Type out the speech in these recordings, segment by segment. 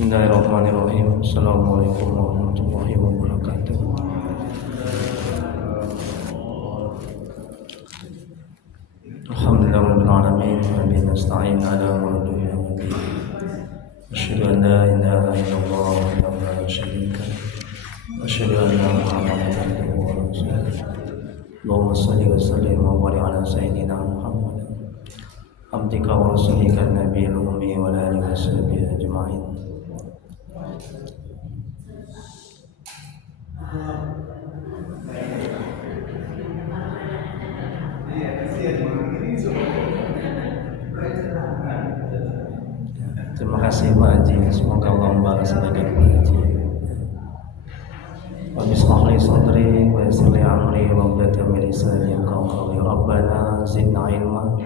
Bismillahirrahmanirrahim. Assalamualaikum warahmatullahi wabarakatuh. Alhamdulillahirabbil alamin wa bihi nasta'in ala umuri dunya wa din. Asyhadu an la ilaha illallah wahdahu la syarika lahu wa asyhadu anna Muhammadan abduhu wa rasuluh. Allahumma shalli wa sallim wa barik ala sayyidina Muhammad abdika wa rasulika nabiyil ummi wa ala alihi washabihi ajma'in. Terima kasih Pak Haji, semoga Allah membalas sebagian Pak Haji. Wa bismillah li sadri wa yassir li amri wa hlul min lisani yafqahu qawli. Rabbana zidna ilma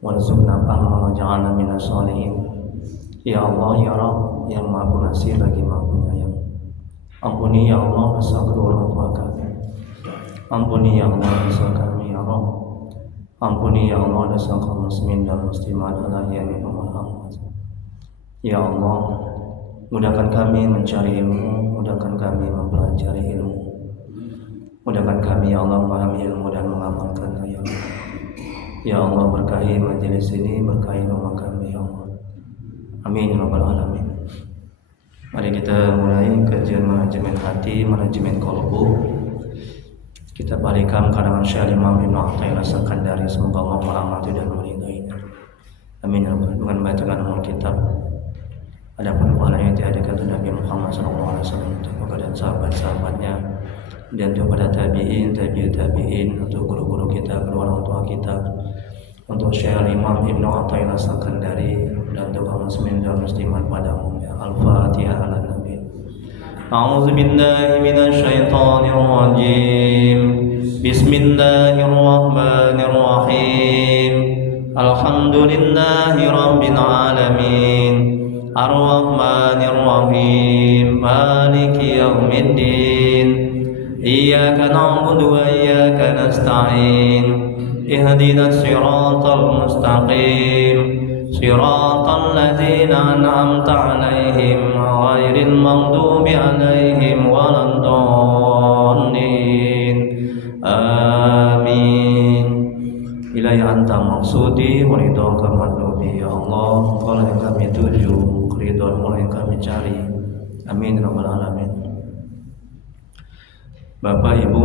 warzuqna fahma waj'alna minas sholihin. Ya Allah ya Rabb, yang Maha Pengasih lagi Maha Penyayang. Ampuni ya Allah dosa kedua orang tua kami. Ampuni ya Allah dosa kami ya Rabb. Ampuni ya Allah dosa kaum muslimin dan muslimat al-ahya'i minhum wal amwat. Ya Allah, mudahkan kami mencari ilmu, mudahkan kami mempelajari ilmu, mudahkan kami ya Allah memahami ilmu dan mengamalkannya ya Allah. Ya Allah, berkahi majelis ini, berkahi rumah kami ya Allah. Amin ya rabbal alamin. Mari kita mulai kajian manajemen hati, manajemen kolbu. Kita balikan karangan Syekh Imam Ibnu Athaillah Sakandari, semoga Allah merahmati dan meridainya. Amin ya rabbal alamin. Dengan bacaan umul kitab. Adapun pahala yang diadakan oleh Nabi Muhammad SAW kepada sahabat-sahabatnya dan kepada tabi'in, tabi'in untuk guru-guru kita, kedua orang tua kita, untuk Syekh Imam Ibnu Athaillah Sakandari dan untuk kaum muslimin dan muslimat pada umumnya. Al-Fatihah ala Nabi. A'udzu billahi minasy syaithanir rajim. Bismillahirrahmanirrahim. Alhamdulillahi rabbil alamin. Ar-Rahmanir-Rahim, Maliki Yaumiddin. Iyyaka na'budu wa iyyaka nasta'in. Ihdinas siratal mustaqim, siratal ladzina an'amta 'alaihim ghairil maghdubi 'alaihim waladdallin. Amin. Ilaihi anta maqsudi wa ridhaka matlubi. Ya Allah, Engkau yang kami tuju, ridho-Mu yang kami cari. Amin ya rabbal alamin. Bapak Ibu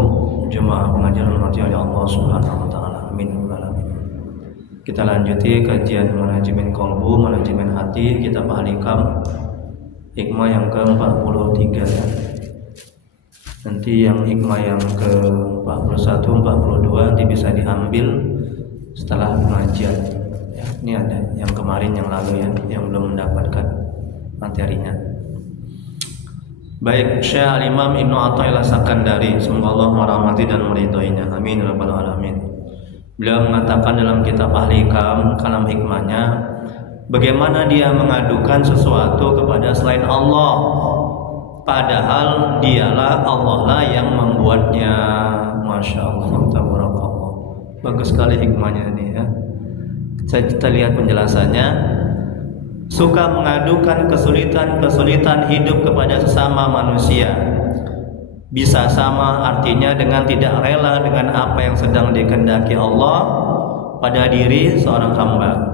jemaah pengajian rahmati oleh Allah Subhanahu wa taala. Amin ya rabbal alamin. Kita lanjuti kajian manajemen kolbu, manajemen hati. Kita balikan hikmah yang ke-43 ya. Nanti yang hikmah yang ke-41, 42 nanti bisa diambil setelah pengajian ya. Ini ada yang kemarin, yang lalu ya, yang belum mendapatkan materinya. Baik, Syekh Imam Ibnu Athaillah Sakandari, semoga Allah merahmati dan meridhoinya. Amin ya rabbal alamin. Beliau mengatakan dalam kitab Al-Hikam, kalam hikmahnya, bagaimana dia mengadukan sesuatu kepada selain Allah, padahal dialah Allah lah yang membuatnya. Masya Allah, tabarakallah. Bagus sekali hikmahnya ini ya. Kita lihat penjelasannya. Suka mengadukan kesulitan-kesulitan hidup kepada sesama manusia. Bisa sama artinya dengan tidak rela dengan apa yang sedang dikehendaki Allah pada diri seorang hamba.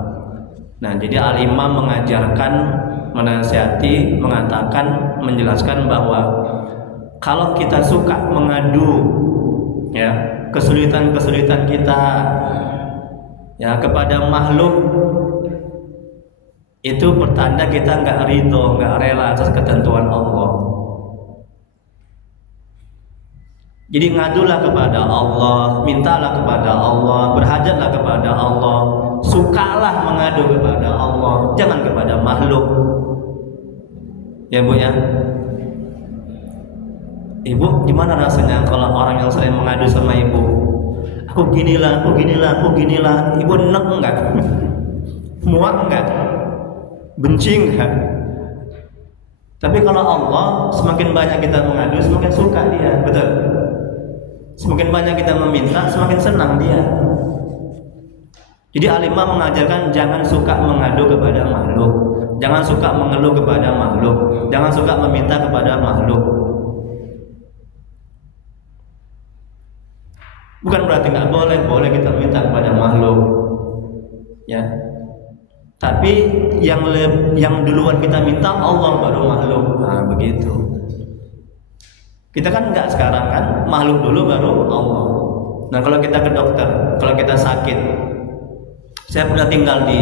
Nah, jadi Al-Imam mengajarkan, menasihati, mengatakan, menjelaskan bahwa kalau kita suka mengadu ya kesulitan-kesulitan kita ya kepada makhluk, itu pertanda kita nggak ridho, nggak rela atas ketentuan Allah. Jadi ngadulah kepada Allah, mintalah kepada Allah, berhajatlah kepada Allah, sukalah mengadu kepada Allah, jangan kepada makhluk. Ya Bu ya. Ibu, gimana rasanya kalau orang yang sering mengadu sama ibu? Aku ginilah, aku ginilah, aku ginilah. Ibu enek enggak? Muak enggak? Benci enggak? Tapi kalau Allah, semakin banyak kita mengadu, semakin suka dia, betul? Semakin banyak kita meminta, semakin senang dia. Jadi Al-Imam mengajarkan jangan suka mengadu kepada makhluk, Jangan suka mengeluh kepada makhluk. Jangan suka meminta kepada makhluk. Bukan berarti nggak boleh kita minta kepada makhluk, ya. Tapi yang duluan kita minta Allah baru makhluk. Nah, begitu. Kita kan nggak sekarang kan, makhluk dulu baru Allah. Nah, kalau kita ke dokter, kalau kita sakit, saya pernah tinggal di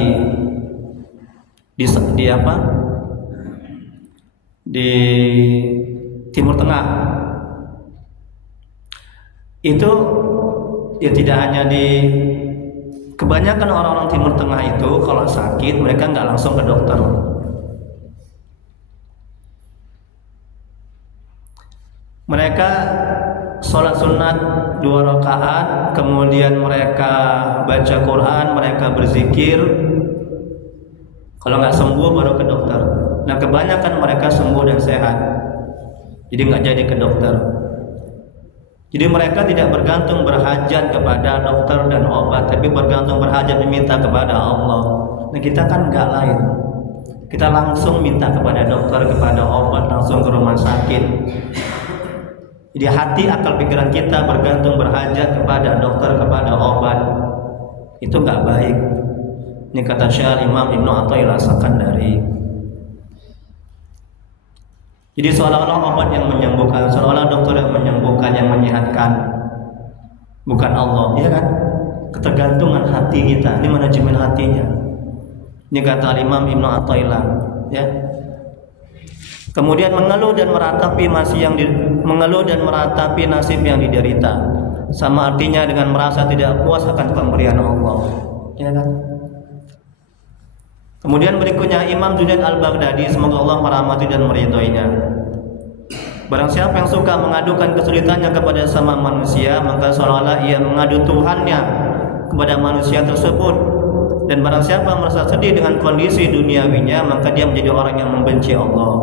Timur Tengah. Itu ya tidak hanya kebanyakan orang-orang Timur Tengah itu kalau sakit mereka nggak langsung ke dokter. Mereka sholat sunat 2 rakaat, kemudian mereka baca Quran, mereka berzikir. Kalau nggak sembuh baru ke dokter. Nah, kebanyakan mereka sembuh dan sehat, jadi nggak jadi ke dokter. Jadi mereka tidak bergantung berhajat kepada dokter dan obat, tapi bergantung berhajat meminta kepada Allah. Nah, kita kan nggak lain. Kita langsung minta kepada dokter, kepada obat, langsung ke rumah sakit. Jadi hati, akal, pikiran kita bergantung berhajat kepada dokter, kepada obat. Itu nggak baik. Ini kata Syekh Imam Ibnu Athaillah Sakandari. Jadi seolah-olah obat yang menyembuhkan, seolah-olah dokter yang menyembuhkan, yang menyehatkan, bukan Allah, ya kan? Ketergantungan hati kita, ini manajemen hatinya. Ini kata Imam Ibnu Athaillah, ya. Kemudian mengeluh dan meratapi nasib yang diderita, sama artinya dengan merasa tidak puas akan pemberian Allah, ya kan? Kemudian berikutnya Imam Junaid Al-Baghdadi, semoga Allah merahmati dan meridhoinya. Barang siapa yang suka mengadukan kesulitannya kepada sama manusia, maka seolah-olah ia mengadu Tuhannya kepada manusia tersebut. Dan barang siapa merasa sedih dengan kondisi duniawinya, maka dia menjadi orang yang membenci Allah.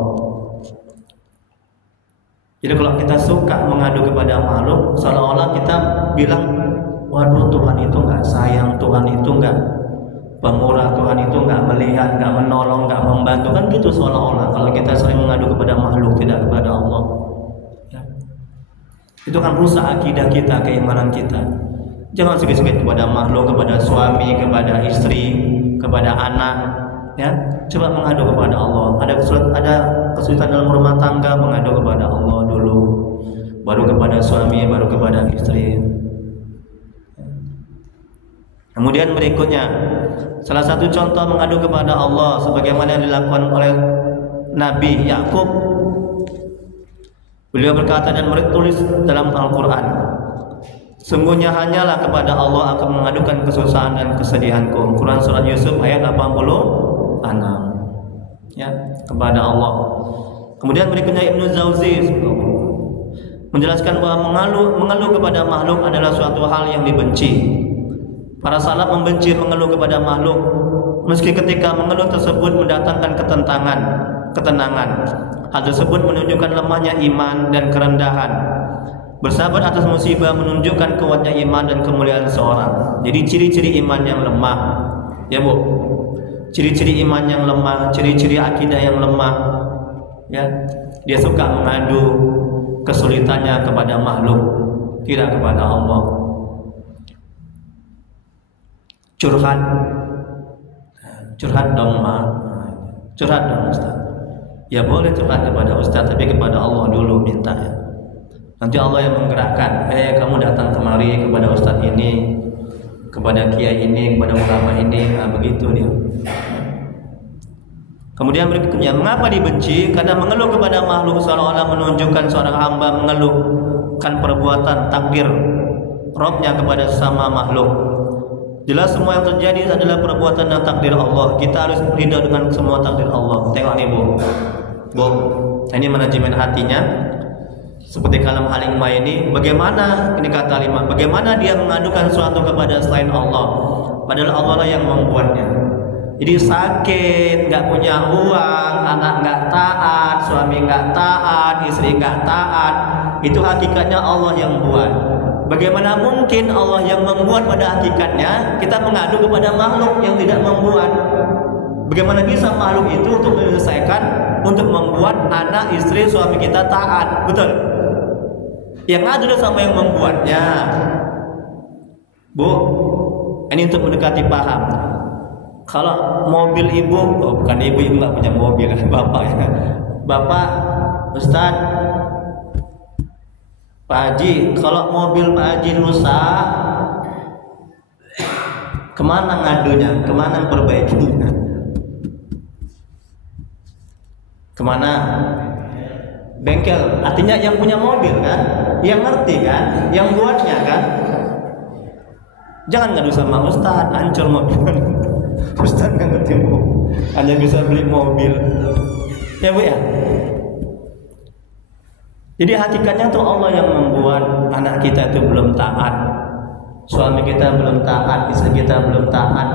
Jadi kalau kita suka mengadu kepada makhluk, seolah-olah kita bilang, waduh, Tuhan itu nggak sayang, Tuhan itu nggak pemurah, Tuhan itu nggak melihat, nggak menolong, nggak membantu, kan gitu seolah-olah kalau kita sering mengadu kepada makhluk, tidak kepada Allah, ya. Itu kan rusak akidah kita, keimanan kita. Jangan sedikit-sedikit kepada makhluk, kepada suami, kepada istri, kepada anak, ya. Coba mengadu kepada Allah. Ada kesulitan dalam rumah tangga, mengadu kepada Allah dulu, baru kepada suami, baru kepada istri. Kemudian berikutnya, salah satu contoh mengadu kepada Allah sebagaimana yang dilakukan oleh Nabi Yakub. Beliau berkata dan menulis dalam Al-Quran, sungguhnya hanyalah kepada Allah akan mengadukan kesusahan dan kesedihanku. Quran surat Yusuf ayat 86, ya, kepada Allah. Kemudian berikutnya Ibnu Jauzi menjelaskan bahwa mengeluh kepada makhluk adalah suatu hal yang dibenci. Para salaf membenci mengeluh kepada makhluk, meski ketika mengeluh tersebut mendatangkan ketenangan. Hal tersebut menunjukkan lemahnya iman dan kerendahan. Bersabar atas musibah menunjukkan kuatnya iman dan kemuliaan seorang. Jadi ciri-ciri iman yang lemah, ya Bu, ciri-ciri iman yang lemah, ciri-ciri akidah yang lemah, ya, dia suka mengadu kesulitannya kepada makhluk, tidak kepada Allah. Curhat dong, curhat dong Ustaz. Ya boleh curhat kepada Ustaz, tapi kepada Allah dulu minta, ya. Nanti Allah yang menggerakkan. Kamu datang kemari kepada Ustaz ini, kepada kiai ini, kepada ulama ini, begitu dia. Kemudian berikutnya, mengapa dibenci? Karena mengeluh kepada makhluk seolah-olah menunjukkan seorang hamba mengeluhkan perbuatan takdir Robnya kepada sesama makhluk. Jelas semua yang terjadi adalah perbuatan dan takdir Allah. Kita harus ridha dengan semua takdir Allah. Tengok nih Bu, ini manajemen hatinya. Seperti kalam Halimah ini, bagaimana ini kata Halimah, bagaimana dia mengadukan sesuatu kepada selain Allah, padahal Allah lah yang membuatnya. Jadi sakit, nggak punya uang, anak nggak taat, suami nggak taat, istri nggak taat, itu hakikatnya Allah yang buat. Bagaimana mungkin Allah yang membuat pada hakikatnya kita mengadu kepada makhluk yang tidak membuat? Bagaimana bisa makhluk itu untuk untuk membuat anak, istri, suami kita taat. Betul? Yang ngadu sama yang membuatnya. Bu, ini untuk mendekati paham. Kalau mobil ibu, oh bukan ibu nggak punya mobil, bapak ya. Bapak, Ustadz, Pak Haji, kalau mobil Pak Haji rusak, kemana ngadunya? Kemana perbaikinya? Kemana? Bengkel. Artinya yang punya mobil kan, yang ngerti kan, yang buatnya kan. Jangan ngadu sama Ustadz, hancur mobil. Ustadz nggak ngerti mobil, hanya bisa beli mobil. Ya Bu ya. Jadi hakikatnya tuh Allah yang membuat anak kita itu belum taat, suami kita belum taat, istri kita belum taat,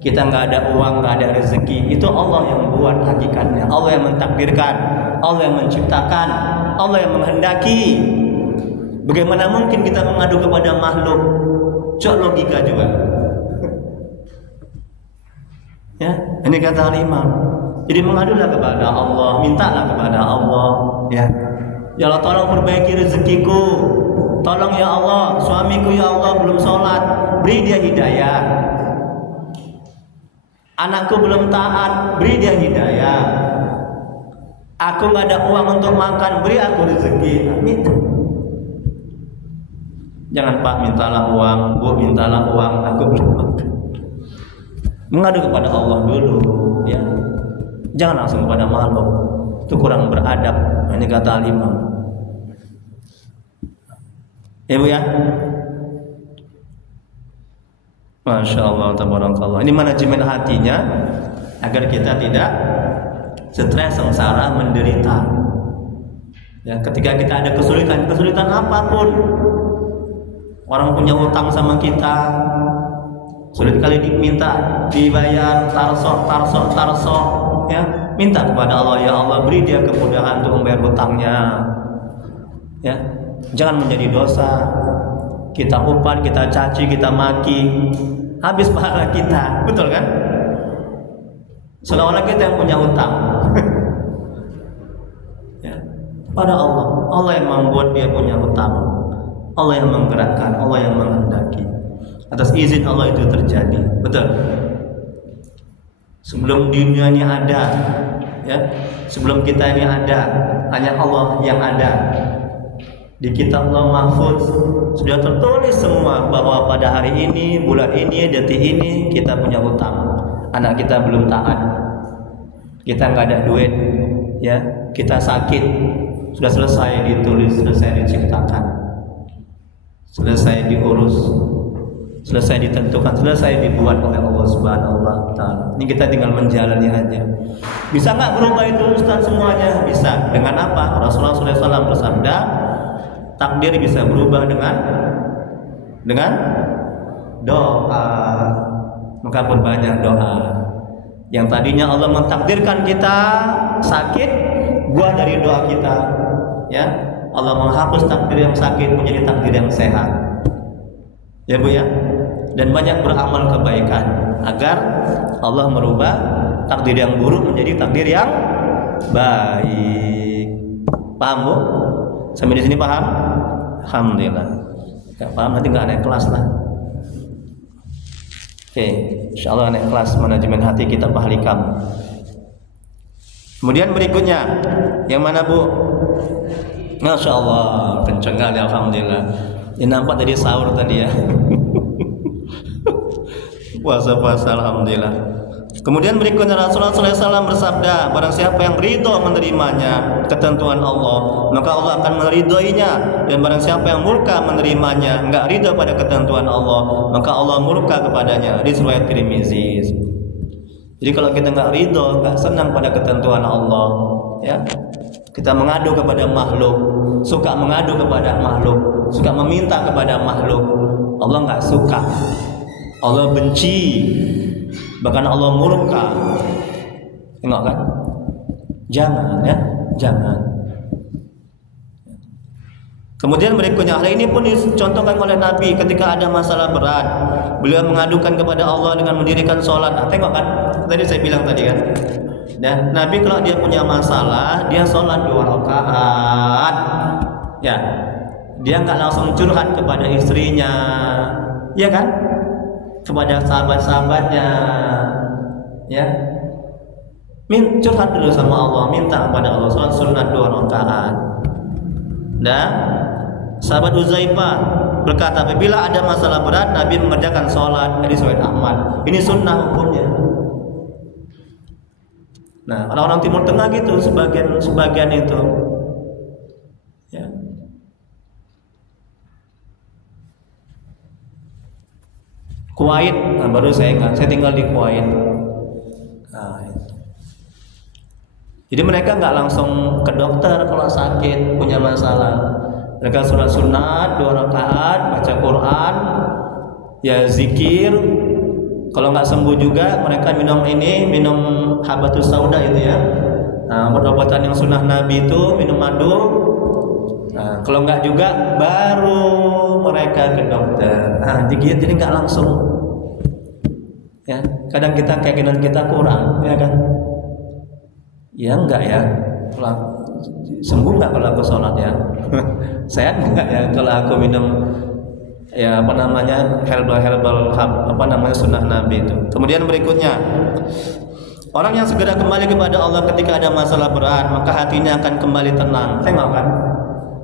kita nggak ada uang, nggak ada rezeki. Itu Allah yang membuat hakikatnya. Allah yang mentakdirkan, Allah yang menciptakan, Allah yang menghendaki. Bagaimana mungkin kita mengadu kepada makhluk? Cok logika juga. Ya, ini kata Imam. Jadi mengadulah kepada Allah, mintalah kepada Allah. Ya Allah, tolong perbaiki rezekiku. Tolong ya Allah, suamiku ya Allah belum sholat, beri dia hidayah. Anakku belum taat, beri dia hidayah. Aku nggak ada uang untuk makan, beri aku rezeki. Minta. Jangan Pak, mintalah uang, Bu mintalah uang, aku belum makan. Mengadu kepada Allah dulu, ya. Jangan langsung kepada makhluk. Itu kurang beradab. Ini kata Al-Imam. Ya Bu ya. Masya Allah, tabarakallah. Ini manajemen hatinya agar kita tidak stres, sengsara, menderita. Ya, ketika kita ada kesulitan apapun, orang punya utang sama kita, sulit kali diminta dibayar, tarsok, ya, minta kepada Allah, ya Allah beri dia kemudahan untuk membayar hutangnya. Ya, jangan menjadi dosa. Kita umpan, kita caci, kita maki, habis pahala kita, betul kan? Seolah-olah kita yang punya hutang. Ya, pada Allah yang membuat dia punya hutang, Allah yang menggerakkan, Allah yang menghendaki. Atas izin Allah itu terjadi, betul. Sebelum dunia ini ada, ya, sebelum kita ini ada, hanya Allah yang ada. Di kitab Allah Mahfuz sudah tertulis semua bahwa pada hari ini, bulan ini, detik ini kita punya hutang. Anak kita belum taat, kita nggak ada duit, ya, kita sakit, sudah selesai ditulis, selesai diciptakan, selesai diurus, selesai ditentukan, selesai dibuat oleh Allah Subhanahu wa Ta'ala. Ini kita tinggal menjalani aja. Bisa nggak berubah itu Ustaz semuanya? Bisa. Dengan apa? Rasulullah SAW bersabda, takdir bisa berubah dengan doa. Maka perbanyak doa. Yang tadinya Allah mentakdirkan kita sakit, buah dari doa kita, ya. Allah menghapus takdir yang sakit menjadi takdir yang sehat. Ya Bu ya. Dan banyak beramal kebaikan agar Allah merubah takdir yang buruk menjadi takdir yang baik. Paham Bu? Sampai di sini paham? Alhamdulillah. Gak paham nanti gak naik kelas lah. Oke, insyaallah naik kelas manajemen hati kita Bahlikam. Kemudian berikutnya, yang mana Bu? Masya Allah, kenceng kali, alhamdulillah. Ini nampak tadi sahur tadi ya. Puasa-puasa, alhamdulillah. Kemudian berikutnya Rasulullah SAW bersabda, barang siapa yang ridho menerimanya ketentuan Allah, maka Allah akan meridhoinya. Dan barang siapa yang murka menerimanya, enggak ridho pada ketentuan Allah, maka Allah murka kepadanya. Hadis riwayat Tirmizi. Jadi kalau kita enggak ridho, enggak senang pada ketentuan Allah, ya, kita mengadu kepada makhluk, suka mengadu kepada makhluk, suka meminta kepada makhluk, Allah enggak suka, Allah benci. Bahkan Allah murka. Tengok kan? Jangan ya, jangan. Kemudian berikutnya, hal ini pun dicontohkan oleh Nabi ketika ada masalah berat. Beliau mengadukan kepada Allah dengan mendirikan sholat. Tengok kan? Tadi saya bilang tadi kan, Dan Nabi kalau dia punya masalah, dia sholat 2 rakaat. Ya, dia nggak langsung curhat kepada istrinya, ya kan? Kepada sahabat-sahabatnya, ya. Curhat dulu sama Allah, minta kepada Allah, sholat sunat 2 rakaat. Dan sahabat Uzaifah berkata, apabila ada masalah berat, Nabi mengerjakan sholat. Hadis riwayat Ahmad. Ini sunnah hukumnya. Nah, orang-orang Timur Tengah gitu, sebagian itu, ya. Kuwait, nah baru saya ingat, saya tinggal di Kuwait. Nah, itu. Jadi mereka nggak langsung ke dokter kalau sakit punya masalah. Mereka sholat sunat 2 rakaat, baca Quran, ya zikir. Kalau nggak sembuh juga, mereka minum habatus sauda itu ya. Nah, obat-obatan yang sunnah Nabi itu minum madu. Nah, kalau nggak juga, baru mereka ke dokter. Nah, jadi nggak langsung. Ya, kadang keinginan kita kurang, ya kan? Ya enggak ya. Sembuh nggak kalau aku sholat ya? Sehat nggak ya kalau aku minum ya herbal sunnah Nabi itu. Kemudian berikutnya, orang yang segera kembali kepada Allah ketika ada masalah berat, maka hatinya akan kembali tenang. Tengok kan?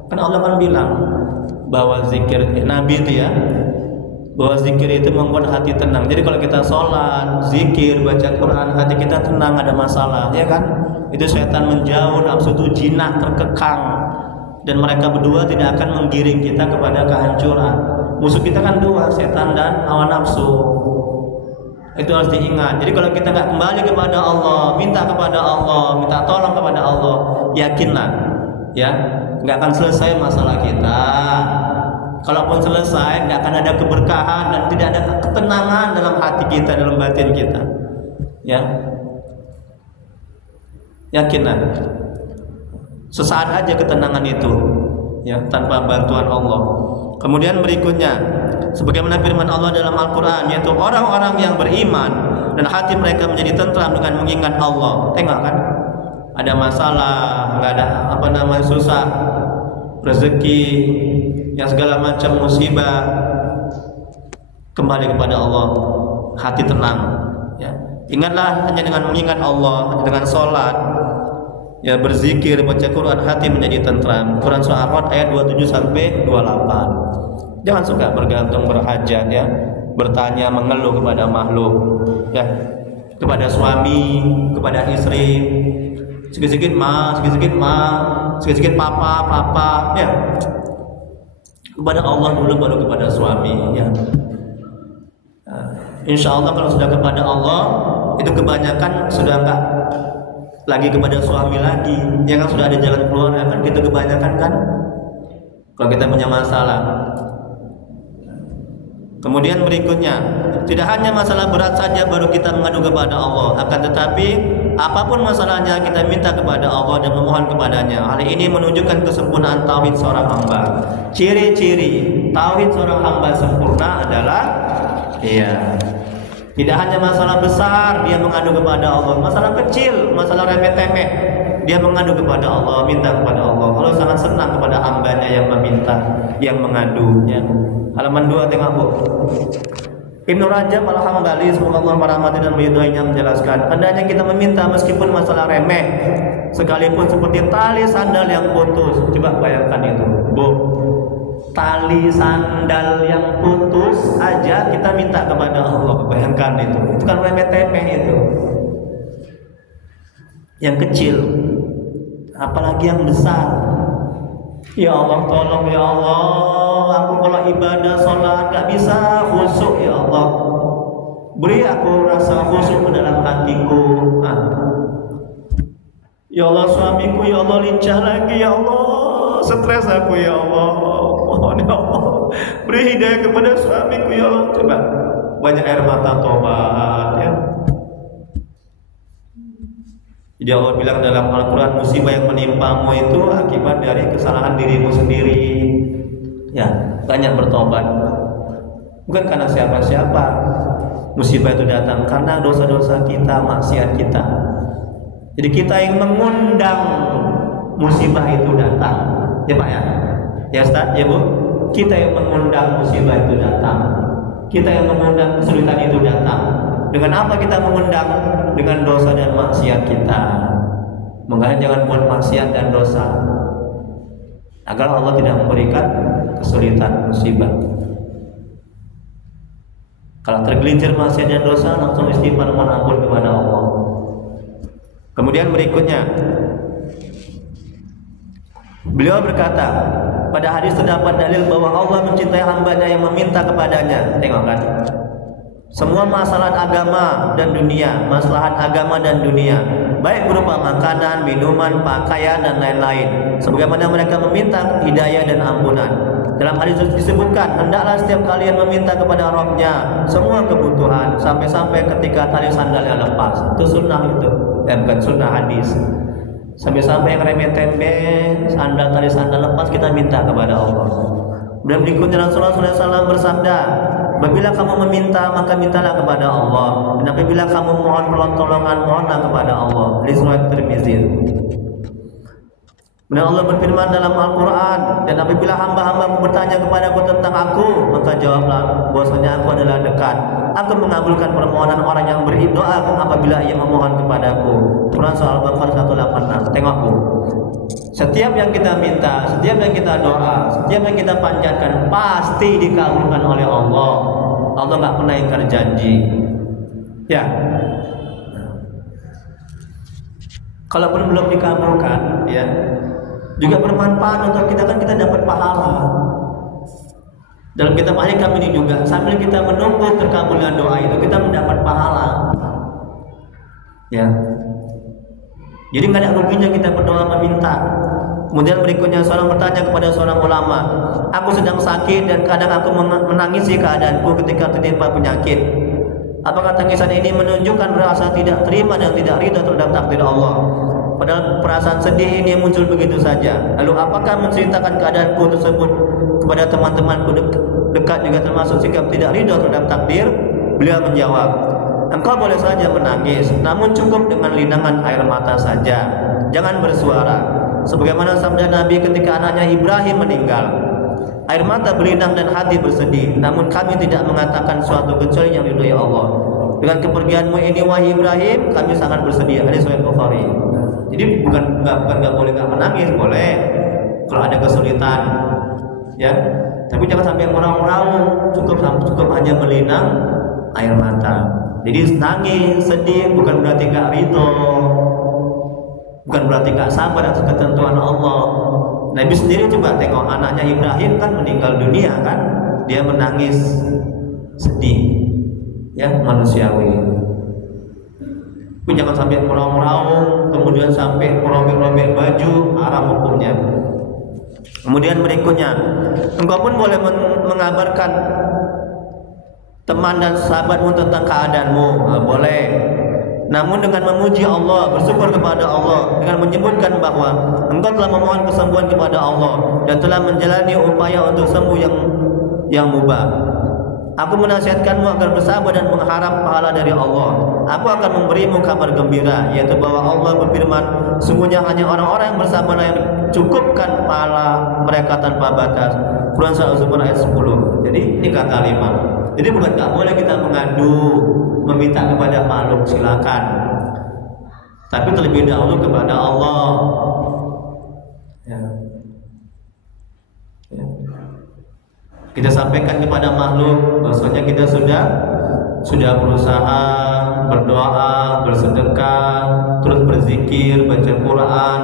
Kan Allah kan bilang bahwa zikir Nabi itu ya, bahwa zikir itu membuat hati tenang. Jadi kalau kita sholat, zikir, baca Quran, hati kita tenang, ada masalah, ya kan? Itu setan menjauh, nafsu itu jinak terkekang, dan mereka berdua tidak akan menggiring kita kepada kehancuran. Musuh kita kan 2, setan dan hawa nafsu. Itu harus diingat. Jadi kalau kita nggak kembali kepada Allah, minta kepada Allah, minta tolong kepada Allah, yakinlah, ya nggak akan selesai masalah kita. Kalaupun selesai, nggak akan ada keberkahan dan tidak ada ketenangan dalam hati kita, dalam batin kita. Ya, yakinlah. Sesaat aja ketenangan itu, ya, tanpa bantuan Allah. Kemudian berikutnya, sebagaimana firman Allah dalam Al-Quran, yaitu orang-orang yang beriman dan hati mereka menjadi tentram dengan mengingat Allah. Tengok kan, ada masalah, nggak ada susah, rezeki, yang segala macam musibah, kembali kepada Allah, hati tenang. Ya. Ingatlah hanya dengan mengingat Allah, hanya dengan sholat, ya berzikir, baca Quran, hati menjadi tentram. Quran surah Ar-Ra'd ayat 27-28. Jangan suka bergantung, berhajat, ya, bertanya, mengeluh kepada makhluk, ya, kepada suami, kepada istri, sedikit-sedikit sedikit papa, ya. Kepada Allah dulu, baru kepada suami, ya. Insya Allah kalau sudah kepada Allah, itu kebanyakan sudah enggak lagi kepada suami lagi, ya kan, sudah ada jalan keluar, ya kan, gitu kebanyakan kan. Kalau kita punya masalah. Kemudian berikutnya, tidak hanya masalah berat saja baru kita mengadu kepada Allah, akan tetapi apapun masalahnya kita minta kepada Allah dan memohon kepadanya. Hal ini menunjukkan kesempurnaan tauhid seorang hamba. Ciri-ciri tauhid seorang hamba sempurna adalah, iya, tidak hanya masalah besar dia mengadu kepada Allah, masalah kecil, masalah remeh-temeh dia mengadu kepada Allah, minta kepada Allah. Allah sangat senang kepada hambanya yang meminta, yang mengadunya. Halaman 2 tengok Bu. Ibnu Rajab Al-Hambali, semoga Allah merahmati dan meridhoinya, menjelaskan, hendaknya kita meminta meskipun masalah remeh, sekalipun seperti tali sandal yang putus. Coba bayangkan itu, Bu. Tali sandal yang putus aja kita minta kepada Allah. Bayangkan itu kan remeh-temeh itu. Yang kecil, apalagi yang besar. Ya Allah, tolong ya Allah, aku kalau ibadah sholat gak bisa khusyuk, ya Allah, beri aku rasa khusyuk ke dalam hatiku. Ya Allah, suamiku ya Allah lincah lagi, ya Allah, stres aku, ya Allah, mohon ya Allah, beri hidayah kepada suamiku, ya Allah. Coba banyak air mata tobat, ya. Jadi Allah bilang dalam Al-Quran, musibah yang menimpamu itu akibat dari kesalahan dirimu sendiri. Ya, banyak bertobat. Bukan karena siapa-siapa. Musibah itu datang karena dosa-dosa kita, maksiat kita. Jadi kita yang mengundang musibah itu datang, ya Pak ya, ya Ustaz, ya Bu, kita yang mengundang musibah itu datang, kita yang mengundang kesulitan itu datang. Dengan apa kita mengundang? Dengan dosa dan maksiat kita. Makanya jangan buat maksiat dan dosa, agar Allah tidak memberikan kesulitan, musibah. Kalau tergelincir maksiat dan dosa, langsung istighfar mohon ampun kepada Allah. Kemudian berikutnya, beliau berkata, pada hadis terdapat dalil bahwa Allah mencintai hambanya yang meminta kepadanya. Tengok kan, semua masalah agama dan dunia, maslahat agama dan dunia, baik berupa makanan, minuman, pakaian dan lain-lain, sebagaimana mereka meminta hidayah dan ampunan. Dalam hadis disebutkan, hendaklah setiap kalian meminta kepada Rabb-Nya semua kebutuhan, sampai-sampai ketika tali sandalnya lepas. Itu sunnah itu, bukan sunnah, hadis. Sampai-sampai yang remeh tempe, tali sandal lepas, kita minta kepada Allah. Dan berikutnya Rasulullah SAW bersabda, apabila kamu meminta, maka mintalah kepada Allah. Dan apabila kamu mohon pertolongan, mohonlah kepada Allah. Hadis riwayat Tirmizi. Dan Allah berfirman dalam Al-Quran, dan apabila hamba-hambaku bertanya kepadaku tentang aku, maka jawablah bahwasanya aku adalah dekat. Aku mengabulkan permohonan orang yang berdoa apabila ia memohon kepadaku. Quran Surah Al-Baqarah 186. Tengok Bu, setiap yang kita minta, setiap yang kita doa, setiap yang kita panjatkan pasti dikabulkan oleh Allah. Allah nggak pernah ingkar janji. Ya. Kalaupun belum dikabulkan, ya, juga bermanfaat untuk kita, kan kita dapat pahala. Dalam kitab Al-Hikam ini juga, sambil kita menunggu terkabulnya doa itu, kita mendapat pahala. Ya. Jadi nggak ada ruginya kita berdoa meminta. Kemudian berikutnya seorang bertanya kepada seorang ulama, aku sedang sakit dan kadang aku menangisi keadaanku ketika tertimpa penyakit. Apakah tangisan ini menunjukkan rasa tidak terima dan tidak ridha terhadap takdir Allah? Padahal perasaan sedih ini muncul begitu saja. Lalu apakah menceritakan keadaanku tersebut kepada teman-temanku dekat juga termasuk sikap tidak ridha terhadap takdir? Beliau menjawab, engkau boleh saja menangis, namun cukup dengan linangan air mata saja, jangan bersuara. Sebagaimana sabda Nabi ketika anaknya Ibrahim meninggal, air mata berlinang dan hati bersedih, namun kami tidak mengatakan suatu kecuali yang diridhoi Allah. Dengan kepergianmu ini wahai Ibrahim, kami sangat bersedih. Hadis Sahih Bukhari. Jadi bukan nggak boleh nggak menangis, boleh kalau ada kesulitan, ya. Tapi jangan sampai meraung-raung, cukup hanya melinang air mata. Jadi nangis, sedih bukan berarti nggak ridho, bukan berarti nggak sabar atas ketentuan Allah. Nabi sendiri coba tengok anaknya Ibrahim kan meninggal dunia kan, dia menangis, sedih, ya, manusiawi. Tapi jangan sampai meraung-raung, kemudian sampai merobek-robek baju, haram hukumnya. Kemudian berikutnya, engkau pun boleh mengabarkan teman dan sahabatmu tentang keadaanmu, boleh. Namun dengan memuji Allah, bersyukur kepada Allah, dengan menyebutkan bahwa engkau telah memohon kesembuhan kepada Allah dan telah menjalani upaya untuk sembuh yang mubah. Aku menasihatkanmu agar bersabar dan mengharap pahala dari Allah. Aku akan memberimu kabar gembira, yaitu bahwa Allah berfirman, sungguhnya hanya orang-orang yang bersabar yang cukupkan pahala mereka tanpa batas. Quran Surah Az-Zumar ayat 10. Jadi ini kata 5. Jadi bukan tak boleh kita mengadu, meminta kepada makhluk, silakan. Tapi terlebih dahulu kepada Allah. Ya. Ya. Kita sampaikan kepada makhluk bahwasanya kita sudah berusaha berdoa, bersedekah, terus berzikir, baca Quran.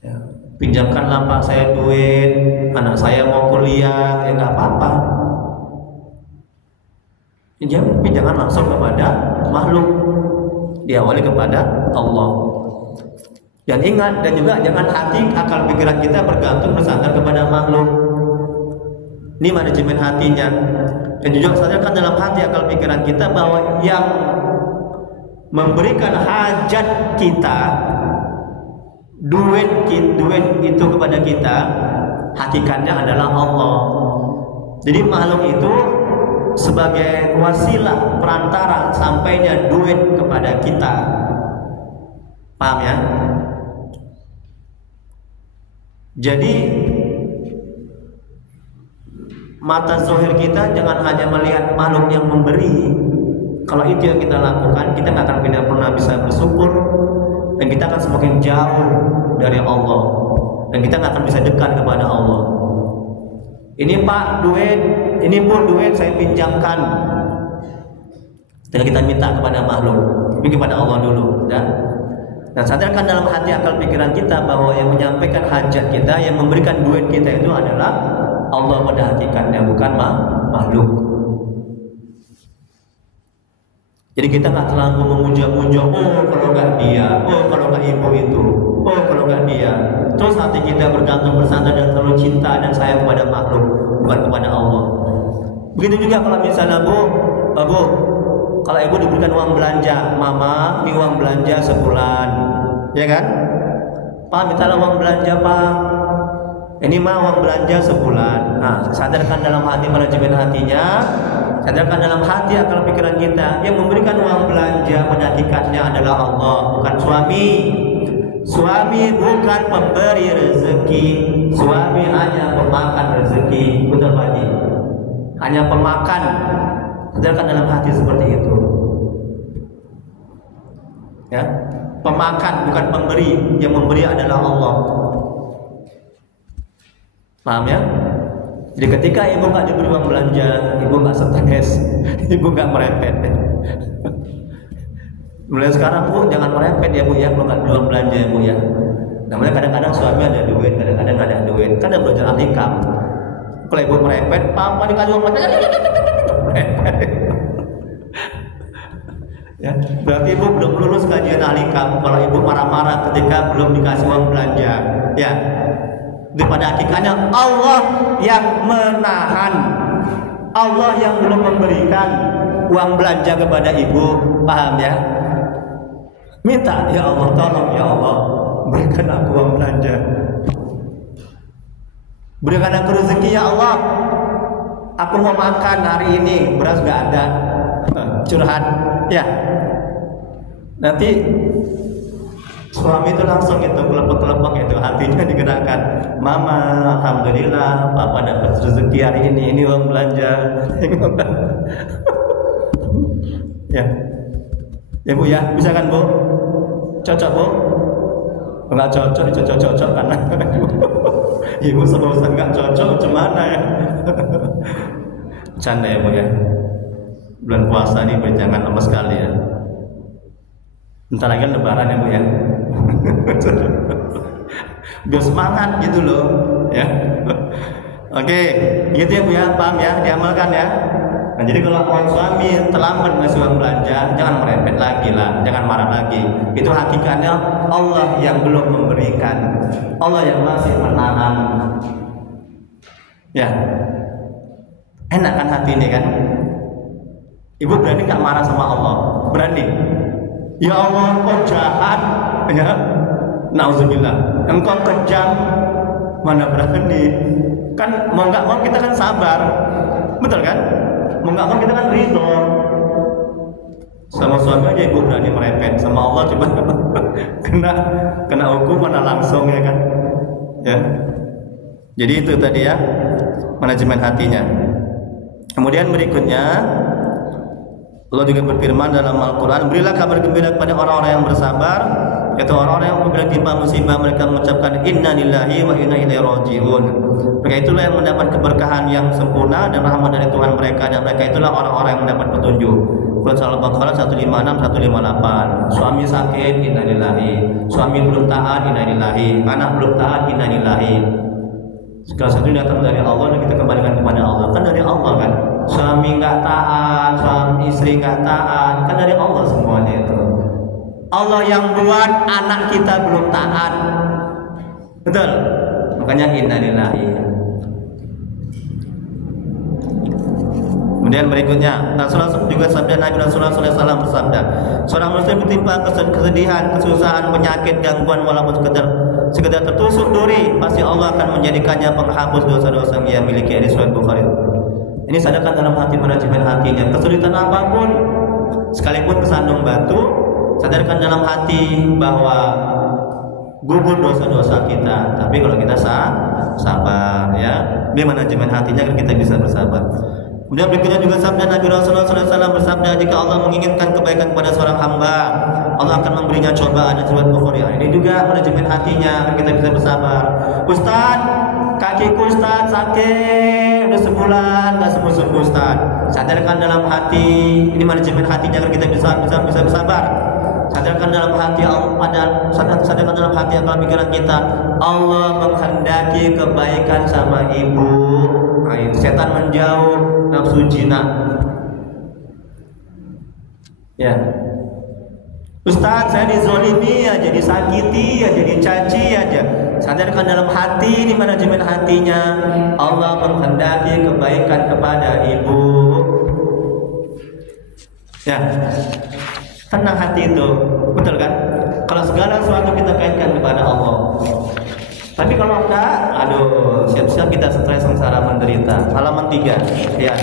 Ya. Pinjamkanlah Pak saya duit, anak saya mau kuliah, ya nggak apa-apa. Jangan langsung kepada makhluk, diawali kepada Allah. Dan ingat, dan juga jangan hati, akal pikiran kita bergantung bersandar kepada makhluk. Ini manajemen hatinya. Dan juga sadarkan dalam hati akal pikiran kita bahwa yang memberikan hajat kita, duit itu kepada kita, hakikatnya adalah Allah. Jadi makhluk itu sebagai wasilah perantara sampainya duit kepada kita. Paham ya? Jadi mata zahir kita jangan hanya melihat makhluk yang memberi. Kalau itu yang kita lakukan, kita nggak akan pernah bisa bersyukur, dan kita akan semakin jauh dari Allah, dan kita nggak akan bisa dekat kepada Allah. Ini Pak duit, ini pun duit saya pinjamkan. Setelah kita minta kepada makhluk, tapi kepada Allah dulu, ya. Dan sadarkan dalam hati akal pikiran kita bahwa yang menyampaikan hajat kita, yang memberikan duit kita itu adalah Allah pada hakikatnya, bukan makhluk. Jadi kita nggak terlalu memuja-muja, oh kalau nggak dia, oh kalau nggak ibu itu, oh kalau nggak dia. Terus hati kita bergantung bersandar dan terlalu cinta dan sayang kepada makhluk, bukan kepada Allah. Begitu juga kalau misalnya Bu, kalau ibu diberikan uang belanja, mama, ini uang belanja sebulan, ya kan? Pak, mintalah uang belanja Pak. Ini mah uang belanja sebulan. Nah, sadarkan dalam hati, manajemen hatinya, sadarkan dalam hati akal pikiran kita, yang memberikan uang belanja pada hakikatnya adalah Allah, bukan suami. Suami bukan pemberi rezeki, suami hanya pemakan rezeki, betul Pak Haji? Hanya pemakan. Sadarkan dalam hati seperti itu. Ya, pemakan bukan pemberi, yang memberi adalah Allah. Paham ya? Jadi ketika ibu nggak diberi uang belanja, ibu nggak stres, ibu nggak merepet. Mulai sekarang Bu, jangan merepet ya Bu ya, kalau nggak uang belanja ya Bu ya. Namanya kadang-kadang suami ada duit, kadang-kadang nggak ada duit. Kan ada belajar ahlikam. Kalau ibu merepet, papa dikasih uang belanja, merepet. Ya, berarti ibu belum lulus kajian ahlikam. Kalau ibu marah-marah ketika belum dikasih uang belanja, ya. Pada hakikatnya Allah yang menahan, Allah yang belum memberikan uang belanja kepada ibu. Paham ya? Minta, ya Allah, tolong ya Allah, berikan aku uang belanja, berikan aku rezeki ya Allah, aku mau makan hari ini, beras gak ada. Curhat ya, nanti suami itu langsung itu kelepek-kelepek itu, hatinya digerakkan. Mama, alhamdulillah papa dapat rezeki hari ini uang belanja. Ya Bu ya, bisa kan Bu? Cocok Bu? Enggak cocok, cocok karena ibu sebausan enggak cocok, gimana ya? Canda ya Bu ya. Bulan puasa ini jangan lemes sekali ya. Bentar lagi lebaran ya Bu ya. Biar semangat gitu loh ya. Oke, gitu ya Bu ya, paham ya, diamalkan ya. Nah, jadi kalau orang suami terlambat ngasih uang belanja, jangan merepet lagi lah, jangan marah lagi. Itu hakikatnya Allah yang belum memberikan, Allah yang masih menahan. Ya, enak kan hati ini kan? Ibu berani nggak marah sama Allah? Berani? Ya Allah, kau jahat, ya. Nauzubillah, engkau kejam, mana berani? Kan mau nggak mau kita kan sabar, betul kan? Mau nggak mau kita kan ridho. Sama suami aja ibu berani merepet, sama Allah coba kena hukum mana langsung ya kan? Ya. Jadi itu tadi ya, manajemen hatinya. Kemudian berikutnya Allah juga berfirman dalam Al-Quran, berilah kabar gembira kepada orang-orang yang bersabar, yaitu orang-orang yang apabila timpa musibah mereka mengucapkan inna lillahi wa inna ilaihi raji'un. Mereka itulah yang mendapat keberkahan yang sempurna dan rahmat dari Tuhan mereka, dan mereka itulah orang-orang yang mendapat petunjuk. Surah Al-Baqarah 156 158. Suami sakit inna lillahi, suami belum taat inna lillahi, anak belum taat inna lillahi. Segala sesuatu datang dari Allah dan kita kembalikan kepada Allah. Kan dari Allah kan. Suami nggak taat, suami istri nggak taat, kan dari Allah semuanya itu. Allah yang buat anak kita belum taat, betul. Makanya innalillahi. Kemudian berikutnya, Rasulullah juga sabda Nabi Rasulullah SAW bersabda, seorang muslim ditimpa kesedihan, kesusahan, penyakit, gangguan walaupun sekedar tertusuk duri, pasti Allah akan menjadikannya penghapus dosa-dosa yang dia miliki. Hadis riwayat Bukhari. Ini sadarkan dalam hati, manajemen hatinya. Kesulitan apapun, sekalipun kesandung batu, sadarkan dalam hati bahwa gugur dosa-dosa kita. Tapi kalau kita sabar ya, biar manajemen hatinya agar kita bisa bersabar. Kemudian berikutnya juga sabda Nabi Rasulullah SAW bersabda, jika Allah menginginkan kebaikan kepada seorang hamba, Allah akan memberinya cobaan. Dan riwayat Bukhari. Ini juga manajemen hatinya agar kita bisa bersabar. Ustaz, kakiku Ustaz sakit, udah sebulan nggak sembuh Ustaz. Sadarkan dalam hati, ini manajemen hatinya agar kita bisa bersabar. Sadarkan dalam hati sadarkan dalam hati akal pikiran kita, Allah menghendaki kebaikan sama ibu. Setan menjauh, nafsu jinak. Ya, Ustaz, saya dizolimi aja, disakiti aja, dicaci aja. Sadarkan dalam hati, ini manajemen hatinya, Allah menghendaki kebaikan kepada ibu. Ya, tenang hati itu, betul kan? Kalau segala sesuatu kita kaitkan kepada Allah. Tapi kalau enggak, aduh, siap-siap kita stres, sengsara, menderita. Halaman 3, ya,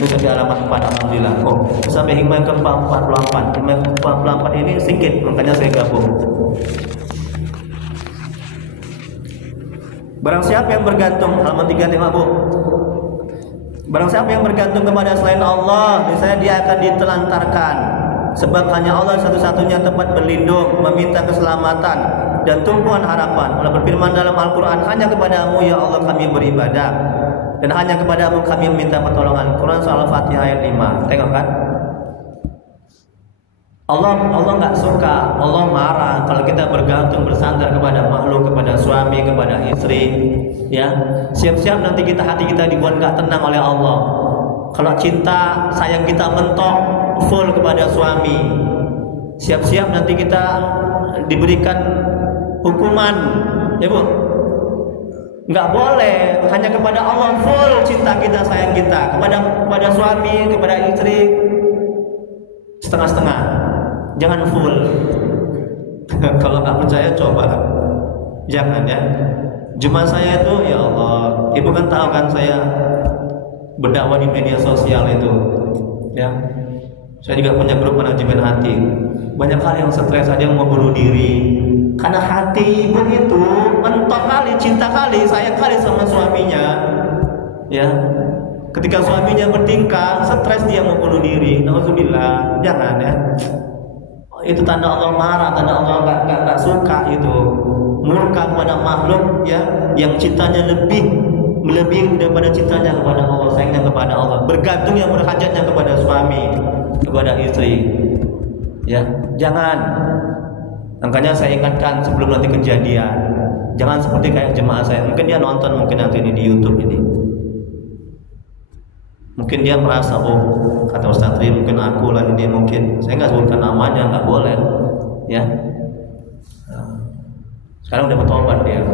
ini sampai halaman 4, alhamdulillah. Oh, sampai hikmah ke 44. Hikmah ke 44 ini sedikit, makanya saya gabung. Barang siapa yang bergantung, halaman 3 tema Bu. Barang siapa yang bergantung kepada selain Allah, misalnya dia akan ditelantarkan. Sebab hanya Allah satu-satunya tempat berlindung, meminta keselamatan dan tumpuan harapan. Allah berfirman dalam Al-Quran, hanya kepadamu ya Allah kami beribadah, dan hanya kepadamu kami meminta pertolongan. Quran Surah Al-Fatihah ayat 5. Tengok kan? Allah nggak suka, Allah marah kalau kita bergantung bersandar kepada makhluk, kepada suami, kepada istri. Ya, siap-siap nanti hati kita dibuat nggak tenang oleh Allah. Kalau cinta sayang kita mentok full kepada suami, siap-siap nanti kita diberikan hukuman, ya Bu. Nggak boleh hanya kepada Allah full cinta kita, sayang kita, kepada suami, kepada istri setengah-setengah, jangan full. Kalau nggak percaya coba, jangan ya. Cuma saya itu, ya Allah, Ibu kan tahu kan saya berdakwah di media sosial itu, ya. Saya juga punya grup manajemen hati. Banyak hal yang stres, ada yang mau bunuh diri. Karena hati ibu itu mentok kali, cinta kali, sayang kali sama suaminya. Ya, ketika suaminya bertingkah, stres dia mau bunuh diri. Nauzubillah, jangan ya. Itu tanda Allah marah, tanda Allah nggak suka itu. Murka kepada makhluk ya, yang cintanya lebih daripada cintanya kepada Allah, sayangnya kepada Allah, bergantung yang berhajatnya kepada suami, kepada istri. Ya, jangan. Makanya saya ingatkan sebelum nanti kejadian, jangan seperti kayak jemaah saya. Mungkin dia nonton mungkin nanti ini di YouTube ini. Mungkin dia merasa, oh kata Ustaz Tri, mungkin aku lah ini, mungkin saya nggak sebutkan namanya, nggak boleh. Ya. Sekarang udah bertobat dia.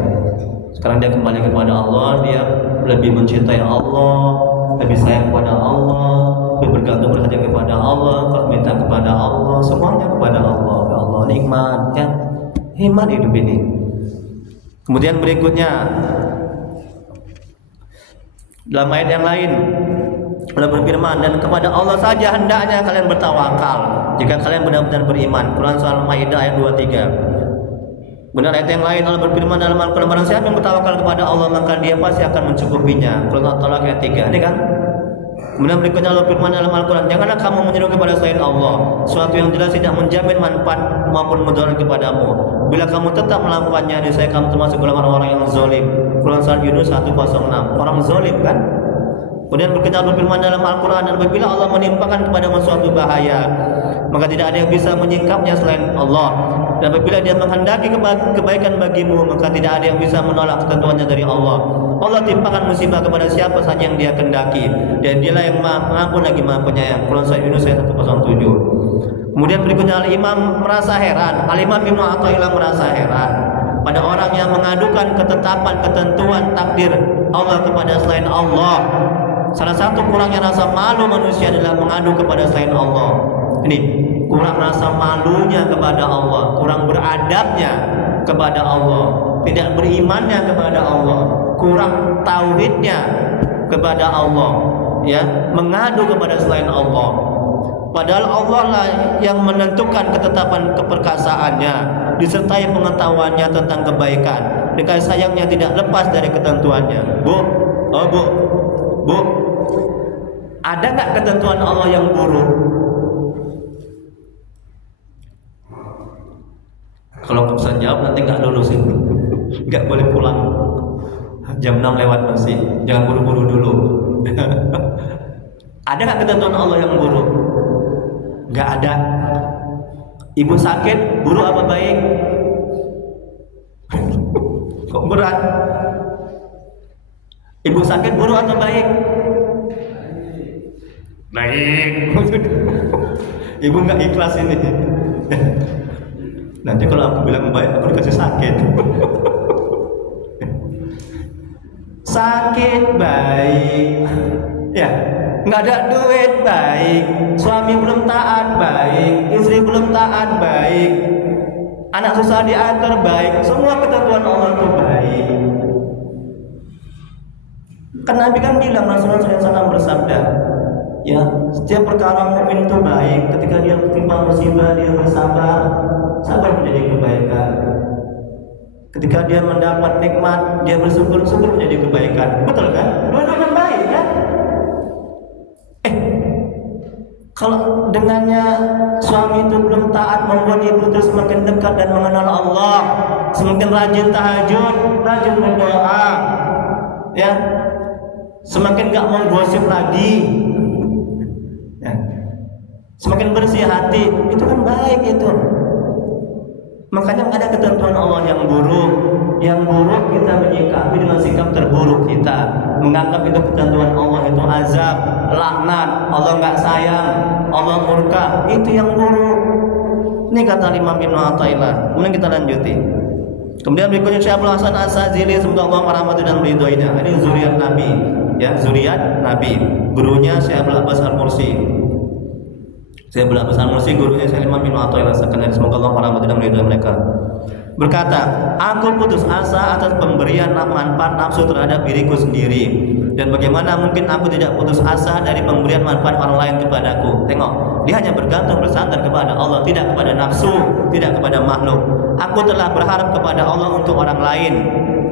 Sekarang dia kembali kepada Allah, dia lebih mencintai Allah, lebih sayang kepada Allah, lebih bergantung berhajat kepada Allah, minta kepada Allah, semuanya kepada Allah. Ya Allah, nikmat ya, nikmat hidup ini. Kemudian berikutnya dalam ayat yang lain Allah berfirman, dan kepada Allah saja hendaknya kalian bertawakal jika kalian benar-benar beriman. Quran Surah Al-Maidah ayat 23. Benar ayat yang lain Allah berfirman dalam Al-Quran, barang siapa yang bertawakal kepada Allah maka dia pasti akan mencukupinya. Quran At-Talaq ayat 3. Ini kan? Kemudian berikutnya Allah berfirman dalam Al-Quran, janganlah kamu menyeru kepada selain Allah suatu yang jelas tidak menjamin manfaat maupun mudarat kepadamu. Bila kamu tetap melakukannya, niscaya kamu termasuk golongan orang yang zalim. Quran Surah Yunus 106. Orang zalim kan? Kemudian berikutnya Allah berfirman dalam Al-Quran, dan apabila Allah menimpakan kepadamu suatu bahaya, maka tidak ada yang bisa menyingkapnya selain Allah. Dan apabila dia menghendaki kebaikan bagimu, maka tidak ada yang bisa menolak ketentuannya dari Allah. Allah timpakan musibah kepada siapa saja yang dia kehendaki, dan dialah yang maha pengampun lagi maha penyayang. Quran Surah Yunus ayat 107. Kemudian berikutnya Al-Imam merasa heran, Al-Imam Ibnu Athaillah merasa heran pada orang yang mengadukan ketetapan ketentuan takdir Allah kepada selain Allah. Salah satu kurangnya rasa malu manusia adalah mengadu kepada selain Allah. Ini kurang rasa malunya kepada Allah, kurang beradabnya kepada Allah, tidak berimannya kepada Allah, kurang tauhidnya kepada Allah, ya, mengadu kepada selain Allah. Padahal Allah lah yang menentukan ketetapan keperkasaannya, disertai pengetahuannya tentang kebaikan. Dan kasih sayangnya tidak lepas dari ketentuannya. Bu, bu, ada nggak ketentuan Allah yang buruk? Kalau nggak bisa jawab nanti nggak lulus ini, nggak boleh pulang. Jam 6 lewat masih, jangan buru-buru dulu. Ada nggak ketentuan Allah yang buruk? Nggak ada. Ibu sakit, buruk apa baik? Kok berat? Ibu sakit, buruk atau baik? Baik. Ibu nggak ikhlas ini. Nanti kalau aku bilang baik, aku dikasih sakit. Sakit baik, ya. Nggak ada duit baik, suami belum taat baik, istri belum taat baik, anak susah diatur baik, semua ketentuan Allah itu baik. Kan Nabi kan bilang, Rasulullah SAW bersabda, ya, setiap perkara mukmin itu baik. Ketika dia tertimpa musibah, dia bersabar, sabar menjadi kebaikan. Ketika dia mendapat nikmat, dia bersyukur, syukur menjadi kebaikan. Betul kan? Dua-duanya baik kan? Kalau dengannya suami itu belum taat, membuat ibu itu semakin dekat dan mengenal Allah, semakin rajin tahajud, rajin berdoa, ya, semakin gak mau gosip lagi, ya, semakin bersih hati, itu kan baik itu. Makanya ada ketentuan Allah yang buruk. Yang buruk kita menyikapi dengan sikap terburuk kita, menganggap itu ketentuan Allah itu azab, laknat, Allah nggak sayang, Allah murka. Itu yang buruk. Ini kata Imam Ibnu Athaillah. Kemudian kita lanjuti. Kemudian berikutnya Syekh Abdul Hasan As-Sazili, semoga Allah merahmati dan meridhoinya. Ini zuriat Nabi, ya, zuriat Nabi. Gurunya Syekh Abdul Abbas Al-Mursi. Syekh Abdul Abbas Al-Mursi gurunya Syekh Imam Ibnu Athaillah, semoga Allah merahmati dan meridhoi mereka. Berkata, aku putus asa atas pemberian manfaat nafsu terhadap diriku sendiri. Dan bagaimana mungkin aku tidak putus asa dari pemberian manfaat orang lain kepadaku? Tengok, dia hanya bergantung bersandar kepada Allah, tidak kepada nafsu, tidak kepada makhluk. Aku telah berharap kepada Allah untuk orang lain,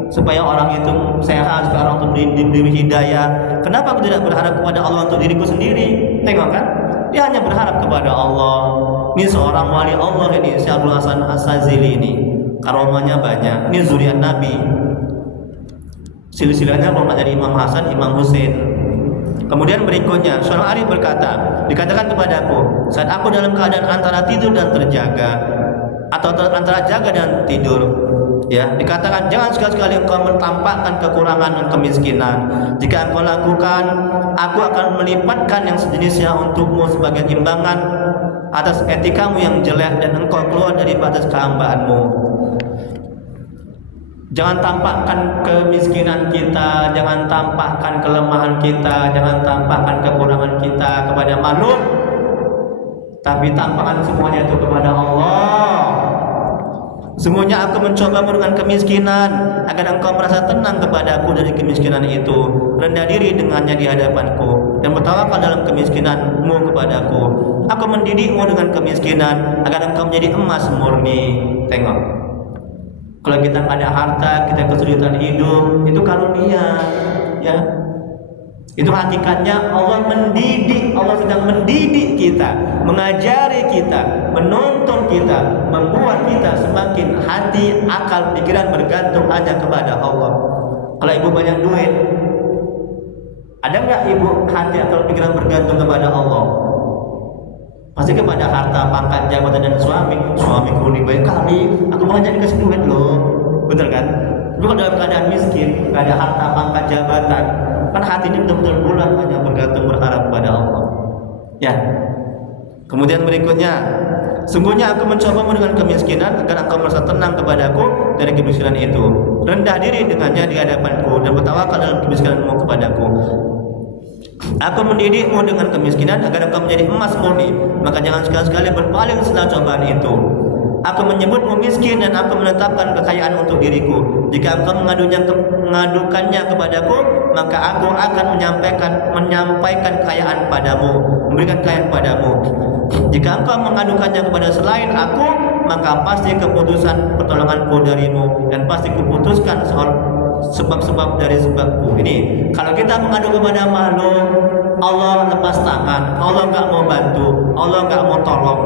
supaya orang itu sehat, supaya orang itu diberi hidayah. Kenapa aku tidak berharap kepada Allah untuk diriku sendiri? Tengok kan, dia hanya berharap kepada Allah. Ini seorang wali Allah ini, Syekh Abdul Hasan As-Sazili ini. Karomanya banyak. Ini zuriat Nabi. Silsilahnya kalau dari Imam Hasan, Imam Husain. Kemudian berikutnya, Syekh Arif berkata, dikatakan kepadaku, saat aku dalam keadaan antara tidur dan terjaga, atau antara jaga dan tidur, ya, dikatakan jangan sekali-kali engkau mentampakkan kekurangan dan kemiskinan. Jika engkau lakukan, aku akan melipatkan yang sejenisnya untukmu sebagai imbangan atas etikamu yang jelek dan engkau keluar dari batas kehambaanmu. Jangan tampakkan kemiskinan kita, jangan tampakkan kelemahan kita, jangan tampakkan kekurangan kita kepada makhluk, tapi tampakkan semuanya itu kepada Allah. Sungguhnya aku mencobamu dengan kemiskinan agar engkau merasa tenang kepadaku dari kemiskinan itu, rendah diri dengannya di hadapanku, dan bertawakal dalam kemiskinanmu kepadaku. Aku mendidikmu dengan kemiskinan agar engkau menjadi emas murni. Tengok, kalau kita nggak ada harta, kita kesulitan hidup, itu karunia, ya. Itu hakikatnya Allah mendidik, Allah sedang mendidik kita, mengajari kita, menuntun kita, membuat kita semakin hati, akal, pikiran bergantung hanya kepada Allah. Kalau ibu banyak duit, ada nggak ibu hati atau pikiran bergantung kepada Allah? Pasti kepada harta, pangkat, jabatan dan suami. Suamiku lebih baik kali, aku banyak dikasih duit loh, betul kan? Bukan dalam keadaan miskin, nggak ada harta, pangkat, jabatan, kan hati ini betul-betul bulat, hanya bergantung berharap kepada Allah. Ya. Kemudian berikutnya, sungguhnya aku mencobamu dengan kemiskinan agar engkau merasa tenang kepadaku dari kemiskinan itu, rendah diri dengannya di hadapanku, dan bertawakal dalam kemiskinanmu kepadaku. Aku mendidikmu dengan kemiskinan agar engkau menjadi emas murni, maka jangan sekali-sekali berpaling setelah cobaan itu. Aku menyebutmu miskin dan aku menetapkan kekayaan untuk diriku. Jika engkau mengadukannya kepadaku, maka aku akan menyampaikan kekayaan padamu. memberikan kekayaan padamu. Jika engkau mengadukannya kepada selain aku, maka pasti keputusan pertolonganku darimu, dan pasti kuputuskan soal sebab-sebab dari sebabku. Ini kalau kita mengadu kepada makhluk, Allah lepas tangan, Allah nggak mau bantu, Allah nggak mau tolong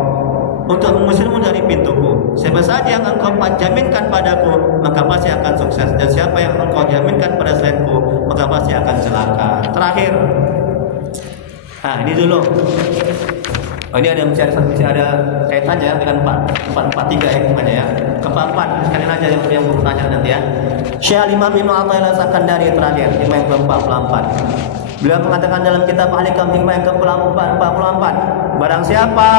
untuk mengusirmu dari pintuku. Siapa saja yang engkau jaminkan padaku, maka pasti akan sukses, dan siapa yang engkau jaminkan pada selainku, maka pasti akan celaka. Terakhir, ini dulu. Ini ada kaitannya dengan 443 hikmahnya ya. Keempat, sekalian aja yang bertanya nanti ya. Syekh Imam Ibnu Athaillah Sakandari terakhir, hikmah yang ke-44. Beliau mengatakan dalam kitab Al-Hikam hikmah yang ke-44, barang siapa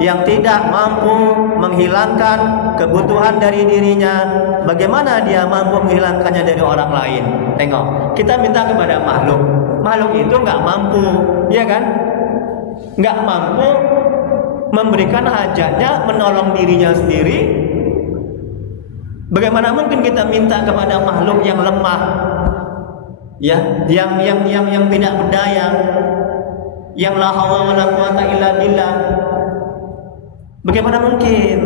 yang tidak mampu menghilangkan kebutuhan dari dirinya, bagaimana dia mampu menghilangkannya dari orang lain? Tengok, kita minta kepada makhluk. Makhluk itu nggak mampu, ya kan? Nggak mampu memberikan hajatnya, menolong dirinya sendiri. Bagaimana mungkin kita minta kepada makhluk yang lemah, ya, yang tidak berdaya, yang la haula wala quwata illa billah? Bagaimana mungkin?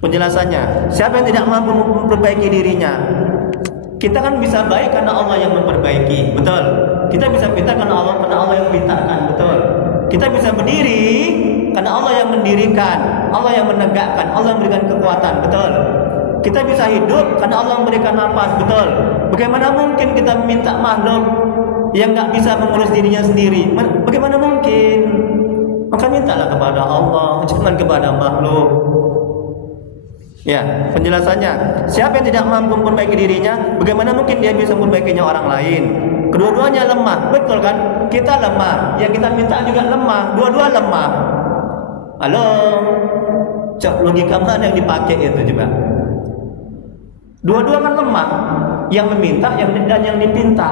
Penjelasannya, siapa yang tidak mampu memperbaiki dirinya? Kita kan bisa baik karena Allah yang memperbaiki, betul. Kita bisa pintar karena Allah yang pintarkan, betul. Kita bisa berdiri karena Allah yang mendirikan, Allah yang menegakkan, Allah yang memberikan kekuatan, betul. Kita bisa hidup karena Allah memberikan nafas, betul. Bagaimana mungkin kita minta makhluk yang nggak bisa mengurus dirinya sendiri? Bagaimana mungkin? Maka mintalah kepada Allah, jangan kepada makhluk. Ya, penjelasannya, siapa yang tidak mampu memperbaiki dirinya, bagaimana mungkin dia bisa memperbaikinya orang lain? Kedua-duanya lemah, betul kan? Kita lemah, yang kita minta juga lemah, dua-dua lemah. Halo, logika mana yang dipakai itu coba? Dua-dua kan lemah, yang meminta dan yang dipinta.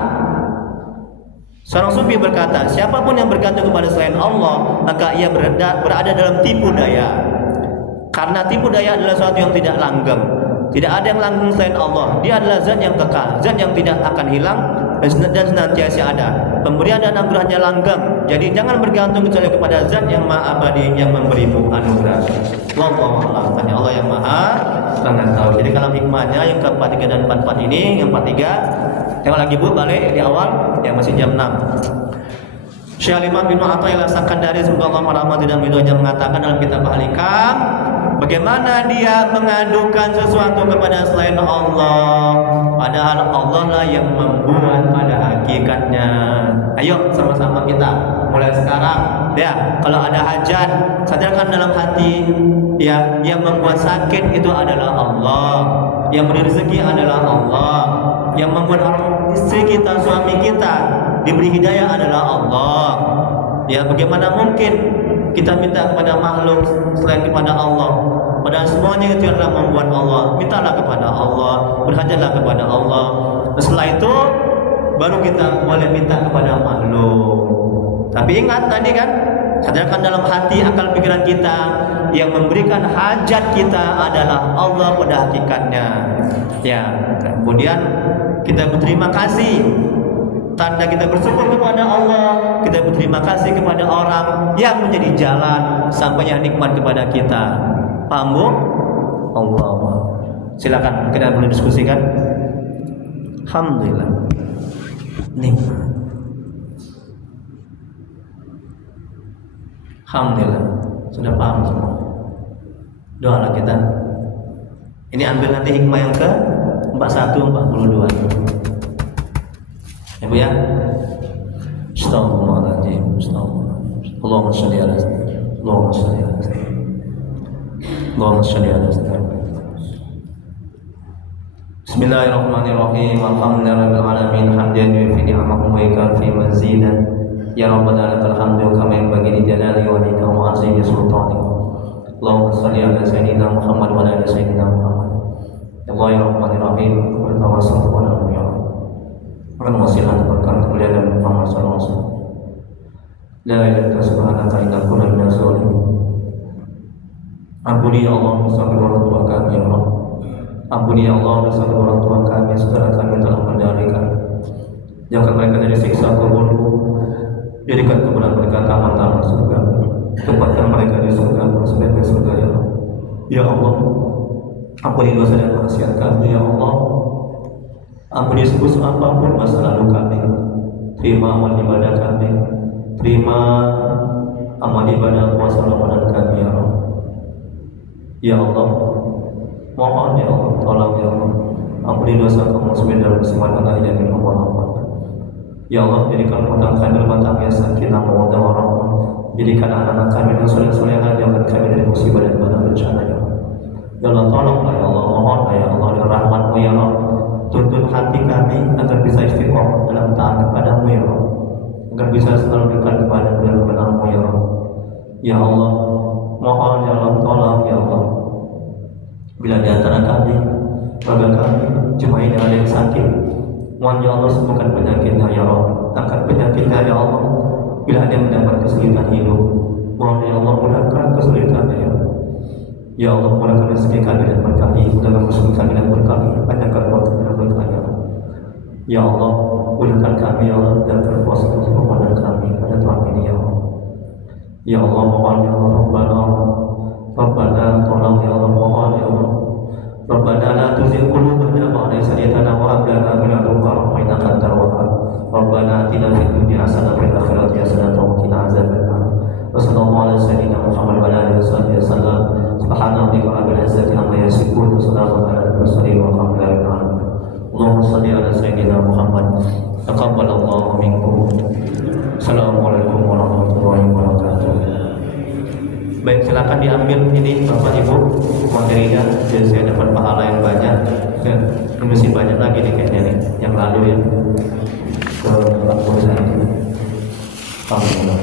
Seorang sufi berkata, siapapun yang bergantung kepada selain Allah, maka ia berada dalam tipu daya. Karena tipu daya adalah sesuatu yang tidak langgeng. Tidak ada yang langgeng selain Allah. Dia adalah zat yang kekal, zat yang tidak akan hilang dan senantiasa ada. Pemberian dan anugerahnya langgeng. Jadi jangan bergantung kecuali kepada zat yang maha abadi yang memberimu anugerah. Wallahu a'lam. Hanya Allah yang maha mengetahui. Jadi kalau hikmahnya yang ke-43 dan 44 ini, yang 43, tengok lagi Bu, balik di awal, yang masih jam 6. Syekh Imam Ibnu Athaillah Sakandari semoga Allah merahmati dan ridhonya mengatakan dalam kitab Al-Hikam, bagaimana dia mengadukan sesuatu kepada selain Allah, padahal Allah lah yang membuat pada hakikatnya. Ayo sama-sama kita mulai sekarang ya, kalau ada hajat sadarkan dalam hati ya, yang membuat sakit itu adalah Allah, yang beri rezeki adalah Allah, yang membuat orang istri kita, suami kita diberi hidayah adalah Allah. Ya, bagaimana mungkin kita minta kepada makhluk selain kepada Allah? Padahal semuanya itu adalah membuat Allah. Mintalah kepada Allah, berhajatlah kepada Allah. Setelah itu baru kita boleh minta kepada makhluk. Tapi ingat tadi kan, sadarkan dalam hati, akal pikiran kita, yang memberikan hajat kita adalah Allah pada hakikatnya. Ya, kemudian kita berterima kasih. Tanda kita bersyukur kepada Allah, kita berterima kasih kepada orang yang menjadi jalan sampainya nikmat kepada kita. Paham Bu? Allah. Silakan kita boleh diskusikan. Alhamdulillah. Nikmat. Alhamdulillah. Sudah paham semua. Doalah kita. Ini ambil nanti hikmah yang ke 41, 42. Ya Bu ya. Astagfirullahaladzim. Astagfirullahaladzim. Allahumma sholli ala sayyidina. Allahumma sholli ala sayyidina. Allahumma sholli ala sayyidina. Bismillahirrahmanirrahim. Alhamdulillahirabbil alamin. Hamdan yufi ni'amahu wa yakfi mazidan. Ya Rabbana lakal hamdu kama yanbaghi li jalali wajhika wa 'azimi sultanika. Allahumma sholli ala sayyidina Muhammad wa ala sayyidina Muhammad. Ya Allah ya Rahmanir-Rahim. Wa tawassul wa la Allahumma wasi'an berkat kemuliaan Muhammad sallallahu alaihi wasallam. La ilaha illa anta subhanaka inna kunna minaz zalimin. Ampuni ya Allah dosa orang tua kami ya Allah. Ampuni ya Allah dosa orang tua kami, saudara kami telah mendalikan. Jauhkan mereka dari siksa kuburmu. Jadikan kepada mereka taman-taman surga. Tempatkan mereka di surga, sebaik-baik surga ya Allah. Ya Allah, ampuni dosa dan maksiat kami ya Allah. Ampuni sebesar apapun masa lalu kami. Terima amal ibadah kami. Terima amal ibadah puasa Ramadan kami ya Allah. Ya Allah, mohon ya Allah, tolong ya Allah. Ampuni dosa kaum muslimin dan muslimat Allah yang minum warahmat. Ya Allah, jadikan hutang kami matang ya sakinah mawaddah warahmah. Jadikan anak-anak kami yang soleh-solehan, jauhkan kami dari musibah dan bala bencana ya Allah. Ya Allah, tolonglah ya Allah, mohonlah ya Allah dengan rahmat-Mu ya Allah. Tuntun hati kami agar bisa istiqomah dalam taat kepada-Mu ya Allah, agar bisa selalu dekat kepada-Mu dan mengenal-Mu ya Allah. Ya Allah, mohon ya Allah, tolong ya Allah. Bila di antara kami, keluarga kami, cuma ini ada yang sakit, mohon ya Allah sembuhkan penyakitnya ya Allah, angkat penyakitnya ya Allah. Bila ada yang mendapat kesulitan hidup, mohon ya Allah mudahkan kesulitannya ya Allah. Ya Allah, mudahkan rezeki kami dan berkahi, mudahkan rezeki kami dan berkahi, panjangkan umur kami dan berkahi ya Allah. Ya Allah, mudahkan kami ya Allah dan berpuasa Ramadan kami pada tahun ini ya Allah. Ya Allah, mohon ya Allah, Rabbana tolong ya Allah, mohon ya Allah. Rabbana la tuzigh qulubana ba'da idh hadaytana wa hab lana min ladunka rahmah innaka antal wahhab. Rabbana atina fid dunya hasanah wa fil akhirati hasanah wa qina adzabannar. Wa sallallahu ala sayyidina Muhammad wa ala alihi wasallam. Subhana rabbika rabbil izzati amma yasifun wa salamun ala al-mursalin walhamdulillahi rabbil alamin. Allahumma shalli ala sayyidina Muhammad. Taqabbalallahu minkum. Assalamualaikum warahmatullahi wabarakatuh. Baik, silakan diambil ini Bapak Ibu materinya, jadi saya dapat pahala yang banyak. Ya, masih banyak lagi nih kayaknya nih yang lalu ya. Ke Pak Bosan. Alhamdulillah.